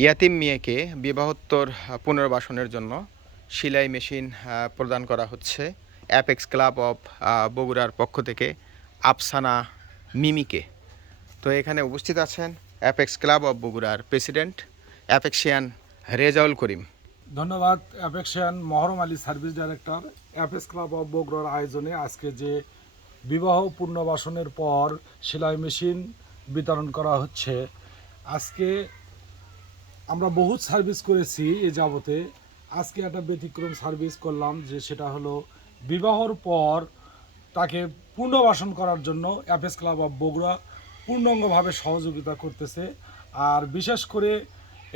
ইয়াতিম মেয়েকে বিবাহোত্তর পুনর্বাসনের জন্য সেলাই মেশিন প্রদান করা হচ্ছে। অ্যাপেক্স ক্লাব অফ বগুড়ার পক্ষ থেকে আফসানা মিমিকে। তো এখানে উপস্থিত আছেন অ্যাপেক্স ক্লাব অফ বগুড়ার প্রেসিডেন্ট অ্যাপেক্সিয়ান রেজাউল করিম। ধন্যবাদ Apexian Moharram Ali service director. Apex club of বগুড়ার আয়োজনে আজকে যে বিবাহ পুনর্বাসনের পর সেলাই মেশিন বিতরণ করা হচ্ছে, আজকে আমরা বহুত সার্ভিস করেছি এ যাবতে। আজকে একটা ব্যতিক্রম সার্ভিস করলাম যে সেটা হলো বিবাহর পর তাকে পুনর্বাসন করার জন্য অ্যাপেস ক্লাব অফ বগুড়া পূর্ণাঙ্গভাবে সহযোগিতা করতেছে। আর বিশেষ করে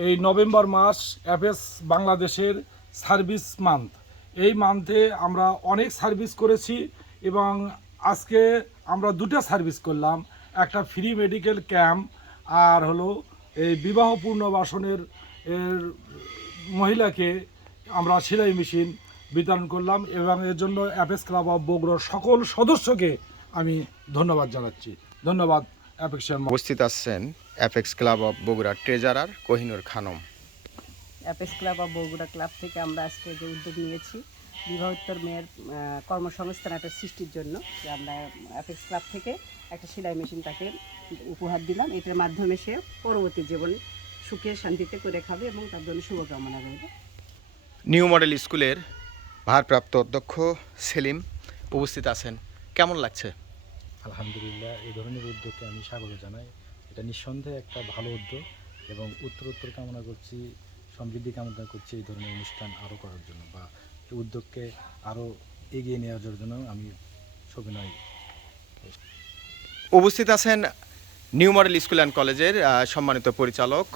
এই নভেম্বর মাস অ্যাপেস বাংলাদেশের সার্ভিস মান্থ। এই মান্থে আমরা অনেক সার্ভিস করেছি এবং আজকে আমরা দুটো সার্ভিস করলাম। একটা ফ্রি মেডিকেল ক্যাম্প আর হলো এই বিবাহ পুনর্বাসনের এর মহিলাকে আমরা সেলাই মেশিন বিতরণ করলাম এবং এর জন্য অ্যাপেক্স ক্লাব অফ বগুড়ার সকল সদস্যকে আমি ধন্যবাদ জানাচ্ছি। ধন্যবাদ অ্যাপেক্সিয়ান উপস্থিত আছেন অ্যাপেক্স ক্লাব অফ বগুড়ার treasurer Kohinoor Khanam. Apex club বা বগুড়া ক্লাব থেকে আমরা আজকে যে উদ্যোগ নিয়েছি বিবাহোত্তর মেয়ের কর্মসংস্থান একটা সৃষ্টির জন্য যে আমরা অ্যাপেক্স ক্লাব থেকে একটা সেলাই মেশিন তাকে উপহার দিলাম। এটার মাধ্যমে সে পরবর্তী জীবন সুখে শান্তিতে করে খাবে এবং তার জন্য শুভকামনা করবে নিউ মডেল স্কুলের ভারপ্রাপ্ত অধ্যক্ষ সেলিম উপস্থিত আছেন। কেমন লাগছে? আলহামদুলিল্লাহ এই ধরনের উদ্যোগকে আমি স্বাগত জানাই। এটা নিঃসন্দেহে একটা ভালো উদ্যোগ এবং উত্তর উত্তর কামনা করছি সমৃদ্ধি কামনা করছি এই ধরনের অনুষ্ঠান আরও করার জন্য বা উদ্যোগকে আরও এগিয়ে নেওয়ার জন্য আমি সবিনয় উপস্থিত আছেন নিউ মডেল স্কুল অ্যান্ড কলেজের সম্মানিত পরিচালক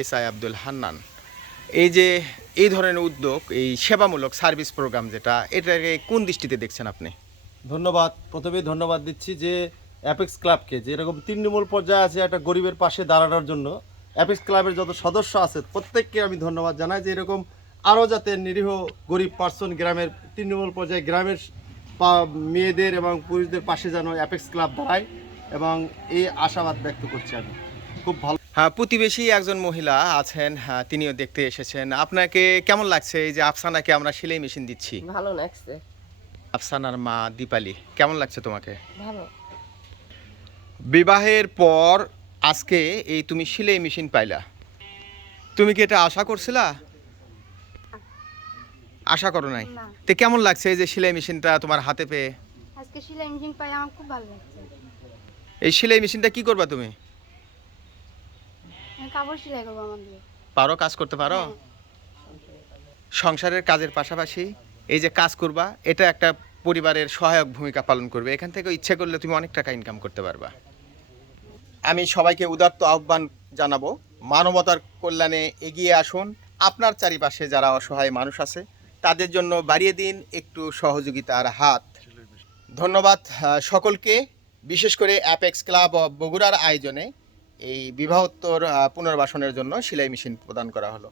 এস আই আব্দুল হান্নান। এই যে এই ধরনের উদ্যোগ এই সেবামূলক সার্ভিস প্রোগ্রাম যেটা এটাকে কোন দৃষ্টিতে দেখছেন আপনি? ধন্যবাদ। প্রথমেই ধন্যবাদ দিচ্ছি যে অ্যাপেক্স ক্লাবকে যে এরকম তৃণমূল পর্যায়ে আছে একটা গরিবের পাশে দাঁড়ানোর জন্য অ্যাপেক্স ক্লাবের যত সদস্য আছে প্রত্যেককে আমি ধন্যবাদ জানাই যে এরকম আরও যাতে নিরীহ গরিব পার্সন গ্রামের তৃণমূল পর্যায়ে গ্রামের মেয়েদের এবং পুরুষদের পাশে যেন অ্যাপেক্স ক্লাব দাঁড়ায় এবং এই আশাবাদ ব্যক্ত করছি আমি। খুব ভালো। হ্যাঁ প্রতিবেশী একজন মহিলা আছেন হ্যাঁ তিনিও দেখতে এসেছেন। আপনাকে কেমন লাগছে এই যে আফসানাকে আমরা সেলাই মেশিন দিচ্ছি? ভালো লাগছে। আফসানার মা দীপালি কেমন লাগছে তোমাকে? ভালো। বিবাহের পর আজকে এই তুমি সেলাই মেশিন পাইলা। তুমি কি এটা আশা করছিলা? আশা করো নাই? তো কেমন লাগছে এই যে সেলাই মেশিনটা তোমার হাতে পেয়ে? আজকে সেলাই মেশিন পাই আমার খুব ভালো লাগছে। এই সেলাই মেশিনটা কি করবা তুমি? আমি কাপড় সেলাই করব আমার দিয়ে। পারো কাজ করতে পারো? হ্যাঁ। সংসারের কাজের পাশাপাশি এই যে কাজ করবা এটা একটা পরিবারের সহায়ক ভূমিকা পালন করবে। এখান থেকে ইচ্ছে করলে তুমি অনেক টাকা ইনকাম করতে পারবা। আমি সবাইকে উদাত্ত আহ্বান জানাব মানবতার কল্যাণে এগিয়ে আসুন। আপনার চারিপাশে যারা অসহায় মানুষ আছে তাদের জন্য বাড়িয়ে দিন একটু সহযোগিতার হাত। ধন্যবাদ সকলকে, বিশেষ করে অ্যাপেক্স ক্লাব অফ বগুড়ার আয়োজনে। এই বিবাহোত্তর পুনর্বাসনের জন্য সেলাই মেশিন প্রদান করা হলো।